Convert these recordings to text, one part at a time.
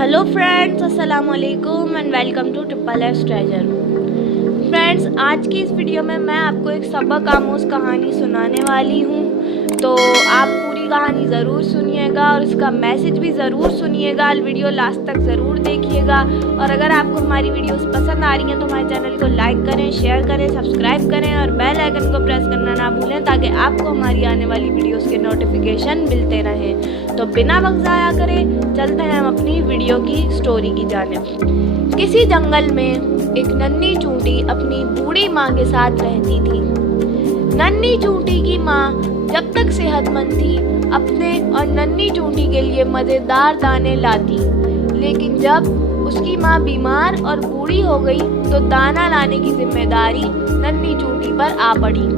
Hello friends, अस्सलाम वालेकुम and welcome to triple S treasure. Friends, आज की इस वीडियो में मैं आपको एक सबक आमोज़ कहानी सुनाने वाली हूँ। तो आप पूरी कहानी ज़रूर सुनिएगा और उसका मैसेज भी ज़रूर सुनिएगा। वीडियो लास्ट तक ज़रूर देखिएगा। और अगर आपको हमारी वीडियोस पसंद आ रही हैं तो हमारे चैनल को लाइक करें, शेयर करें, सब्सक्राइब करें और बेल आइकन को प्रेस करना ना भूलें ताकि आपको हमारी आने वाली वीडियोस के नोटिफिकेशन मिलते रहें। तो बिना वक्त ज़ाया करें चलते हैं हम अपनी वीडियो की स्टोरी की जानिब। किसी जंगल में एक नन्ही चूंटी अपनी बूढ़ी माँ के साथ रहती थी। नन्ही चूंटी की माँ जब तक सेहतमंद थी अपने और नन्ही चूंटी के लिए मज़ेदार दाने लाती, लेकिन जब उसकी माँ बीमार और बूढ़ी हो गई तो दाना लाने की जिम्मेदारी नन्ही चूंटी पर आ पड़ी।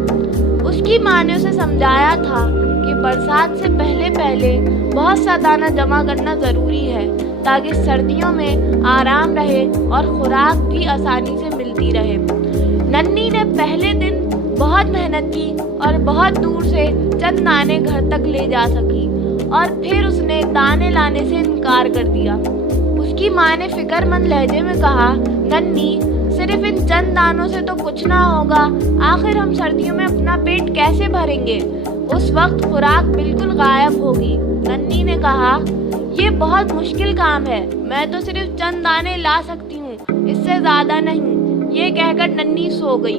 उसकी माँ ने उसे समझाया था कि बरसात से पहले पहले बहुत सा दाना जमा करना ज़रूरी है ताकि सर्दियों में आराम रहे और खुराक भी आसानी से मिलती रहे। नन्ही ने पहले दिन बहुत मेहनत की और बहुत दूर से चंद दाने घर तक ले जा सकी और फिर उसने दाने लाने से इनकार कर दिया। उसकी माँ ने फिक्रमंद लहजे में कहा, नन्ही, सिर्फ इन चंद दानों से तो कुछ ना होगा, आखिर हम सर्दियों में अपना पेट कैसे भरेंगे? उस वक्त खुराक बिल्कुल गायब होगी। नन्ही ने कहा, ये बहुत मुश्किल काम है, मैं तो सिर्फ चंद दाने ला सकती हूँ, इससे ज़्यादा नहीं। ये कहकर नन्ही सो गई।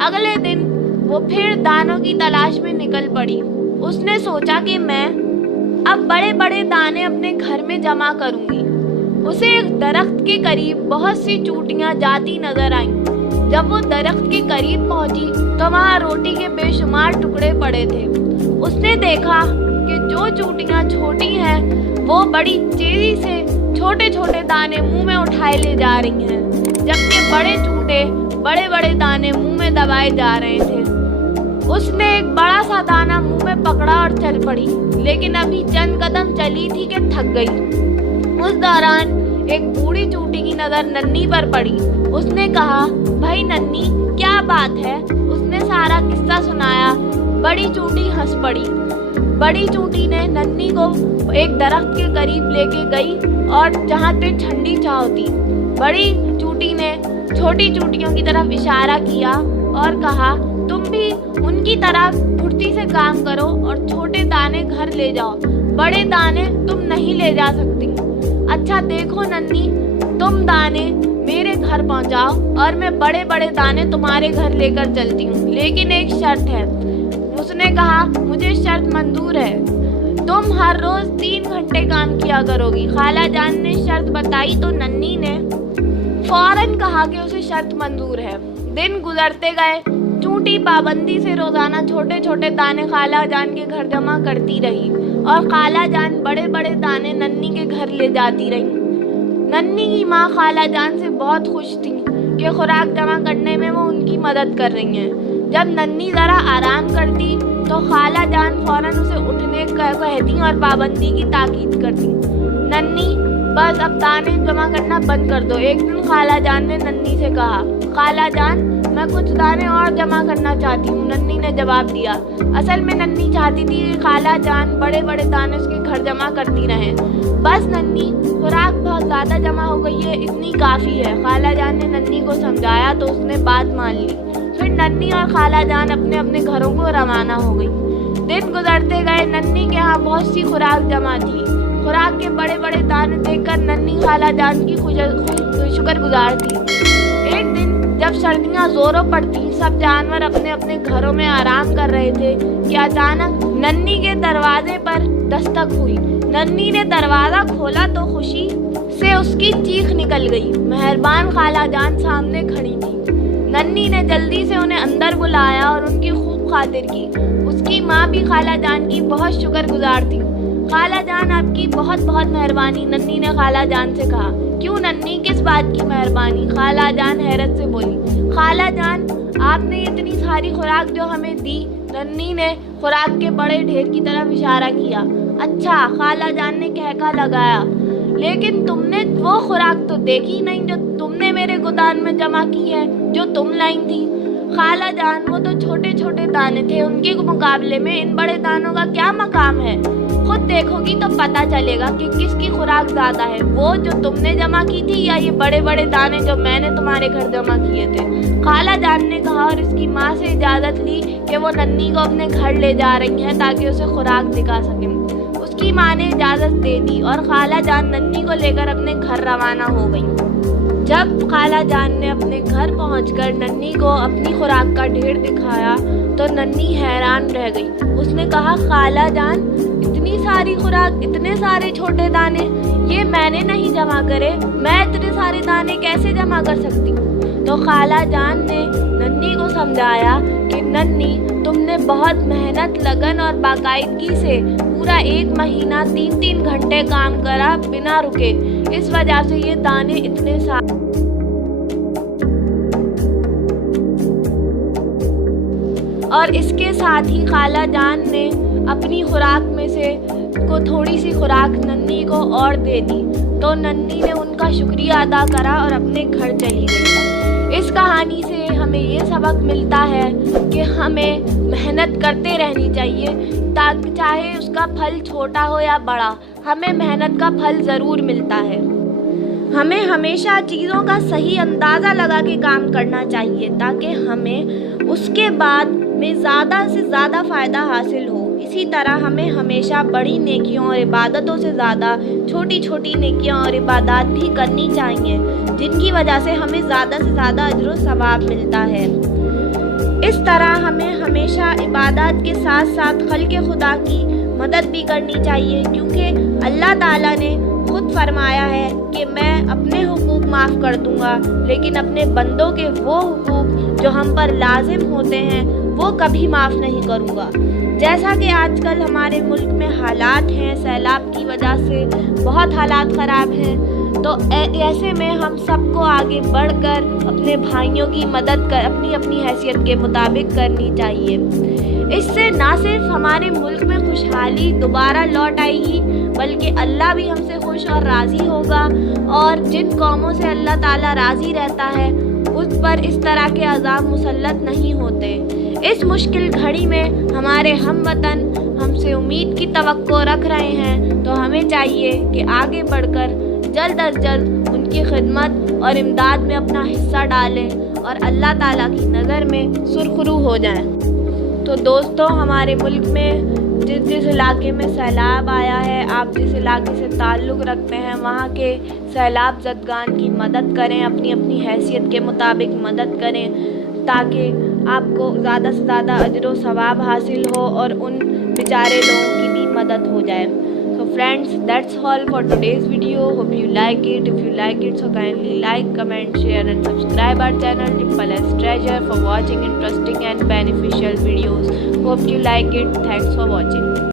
अगले दिन वो फिर दानों की तलाश में निकल पड़ी। उसने सोचा कि मैं अब बड़े बड़े दाने अपने घर में जमा करूँगी। उसे एक दरख्त के करीब बहुत सी चूंटियाँ जाती नजर आईं। जब वो दरख्त के करीब पहुंची तो वहाँ रोटी के बेशुमार टुकड़े पड़े थे। उसने देखा कि जो चूंटियाँ छोटी हैं वो बड़ी तेजी से छोटे छोटे दाने मुंह में उठाए ले जा रही हैं, जबकि बड़े चूंटे बड़े बड़े दाने मुंह में दबाए जा रहे थे। उसने एक बड़ा सा दाना मुंह में पकड़ा और चल पड़ी, लेकिन अभी चंद कदम चली थी कि थक गई। उस दौरान एक बूढ़ी चूंटी की नज़र नन्ही पर पड़ी। उसने कहा, भाई नन्ही, क्या बात है? उसने सारा किस्सा सुनाया। बड़ी चूंटी हंस पड़ी। बड़ी चूंटी ने नन्ही को एक दरख्त के करीब लेके गई और जहाँ पे ठंडी छांव थी। बड़ी चूंटी ने छोटी चूंटियों की तरफ इशारा किया और कहा, तुम भी उनकी तरह फुर्ती से काम करो और छोटे दाने घर ले जाओ, बड़े दाने तुम नहीं ले जा सकती। अच्छा देखो नन्ही, तुम दाने मेरे घर पहुंचाओ और मैं बड़े बड़े दाने तुम्हारे घर लेकर चलती हूँ, लेकिन एक शर्त है। उसने कहा, मुझे शर्त मंजूर है, तुम हर रोज 3 घंटे काम किया करोगी। खाला जान ने शर्त बताई तो नन्ही ने फौरन कहा कि उसे शर्त मंजूर है। दिन गुजरते गए। चूंटी पाबंदी से रोजाना छोटे छोटे दाने खाला जान के घर जमा करती रही और खाला जान बड़े बड़े दाने नन्ही के घर ले जाती रही। नन्ही की माँ खाला जान से बहुत खुश थी कि खुराक जमा करने में वो उनकी मदद कर रही हैं। जब नन्ही ज़रा आराम करती तो खाला जान फौरन उसे उठने कहती और पाबंदी की ताकीद करती। नन्ही, बस अब दाने जमा करना बंद कर दो। एक दिन खाला जान ने नन्ही से कहा, खाला जान, मैं कुछ दाने और जमा करना चाहती हूँ। नन्ही ने जवाब दिया। असल में नन्ही चाहती थी कि खाला जान बड़े बड़े दाने उसके घर जमा करती रहें। बस नन्ही, खुराक बहुत ज़्यादा जमा हो गई है, इतनी काफ़ी है। खाला जान ने नन्ही को समझाया तो उसने बात मान ली। फिर नन्ही और खाला जान अपने अपने घरों को रवाना हो गई। दिन गुजरते गए। नन्ही के यहाँ बहुत सी खुराक जमा थी। खुराक के बड़े बड़े दाने देखकर नन्ही खाला जान की शुक्रगुजार थी। एक दिन जब सर्दियाँ जोरों पर थीं, सब जानवर अपने अपने घरों में आराम कर रहे थे कि अचानक नन्ही के दरवाजे पर दस्तक हुई। नन्ही ने दरवाज़ा खोला तो खुशी से उसकी चीख निकल गई। मेहरबान खाला जान सामने खड़ी थी। नन्ही ने जल्दी से उन्हें अंदर बुलाया और उनकी खूब खातिर की। उसकी माँ भी खाला जान की बहुत शुक्रगुजार थी। खाला जान, आपकी बहुत बहुत मेहरबानी, नन्ही ने खाला जान से कहा। क्यों नन्ही, किस बात की मेहरबानी? खाला जान हैरत से बोली। खाला जान, आपने इतनी सारी खुराक जो हमें दी। नन्ही ने खुराक के बड़े ढेर की तरफ इशारा किया। अच्छा, खाला जान ने कहका लगाया, लेकिन तुमने वो खुराक तो देखी नहीं जो तुमने मेरे गोदान में जमा की है, जो तुम लाई थी। खाला जान, वो तो छोटे छोटे दाने थे, उनके मुकाबले में इन बड़े दानों का क्या मकाम है? खुद देखोगी तो पता चलेगा कि किसकी खुराक ज़्यादा है, वो जो तुमने जमा की थी या ये बड़े बड़े दाने जो मैंने तुम्हारे घर जमा किए थे। खाला जान ने कहा और इसकी माँ से इजाज़त ली कि वो नन्ही को अपने घर ले जा रही हैं ताकि उसे खुराक दिखा सकें। उसकी माँ ने इजाज़त दे दी और खाला जान नन्ही को लेकर अपने घर रवाना हो गई। जब खाला जान ने अपने घर पहुंचकर नन्ही को अपनी खुराक का ढेर दिखाया तो नन्ही हैरान रह गई। उसने कहा, खाला जान, इतनी सारी खुराक, इतने सारे छोटे दाने, ये मैंने नहीं जमा करे, मैं इतने सारे दाने कैसे जमा कर सकती हूँ। तो खाला जान ने नन्ही को समझाया कि नन्ही, तुमने बहुत मेहनत, लगन और बाकायदगी से पूरा 1 महीना 3-3 घंटे काम करा बिना रुके, इस वजह से ये दाने इतने सारे। और इसके साथ ही खाला जान ने अपनी खुराक में से थोड़ी सी खुराक नन्ही को और दे दी। तो नन्ही ने उनका शुक्रिया अदा करा और अपने घर चली गई। इस कहानी से हमें ये सबक मिलता है कि हमें मेहनत करते रहनी चाहिए, ताकि चाहे उसका फल छोटा हो या बड़ा, हमें मेहनत का फल ज़रूर मिलता है। हमें हमेशा चीज़ों का सही अंदाज़ा लगा के काम करना चाहिए ताकि हमें उसके बाद में ज़्यादा से ज़्यादा फ़ायदा हासिल हो। इसी तरह हमें हमेशा बड़ी नेकियों और इबादतों से ज़्यादा छोटी छोटी नेकियां और इबादत भी करनी चाहिए, जिनकी वजह से हमें ज़्यादा से ज़्यादा अजर व सवाब मिलता है। इस तरह हमें हमेशा इबादत के साथ साथ खल्क़े खुदा की मदद भी करनी चाहिए, क्योंकि अल्लाह ताला ने खुद फरमाया है कि मैं अपने हुकूक माफ़ कर दूंगा, लेकिन अपने बंदों के वो हुकूक जो हम पर लाजिम होते हैं वो कभी माफ़ नहीं करूंगा। जैसा कि आजकल हमारे मुल्क में हालात हैं, सैलाब की वजह से बहुत हालात ख़राब हैं, तो ऐसे में हम सबको आगे बढ़कर अपने भाइयों की मदद कर अपनी अपनी हैसियत के मुताबिक करनी चाहिए। इससे ना सिर्फ हमारे मुल्क में खुशहाली दोबारा लौट आएगी, बल्कि अल्लाह भी हमसे खुश और राज़ी होगा, और जिन कौमों से अल्लाह ताला राज़ी रहता है उस पर इस तरह के अज़ाब मुसल्लत नहीं होते। इस मुश्किल घड़ी में हमारे हमवतन हमसे उम्मीद की तवक्को रख रहे हैं, तो हमें चाहिए कि आगे बढ़कर जल्द अज जल्द उनकी खिदमत और इमदाद में अपना हिस्सा डालें और अल्लाह ताला की नज़र में सुरखरू हो जाएं। तो दोस्तों, हमारे मुल्क में जिस इलाके में सैलाब आया है, आप जिस इलाके से ताल्लुक़ रखते हैं वहाँ के सैलाब ज़दगान की मदद करें, अपनी अपनी हैसियत के मुताबिक मदद करें, ताकि आपको ज़्यादा से ज़्यादा अजर व सवाब हासिल हो और उन बेचारे लोगों की भी मदद हो जाए। So friends, that's all for today's video. Hope you like it. If you like it, so kindly like, comment, share and subscribe our channel Triple S Treasure for watching interesting and beneficial videos. Hope you like it. Thanks for watching.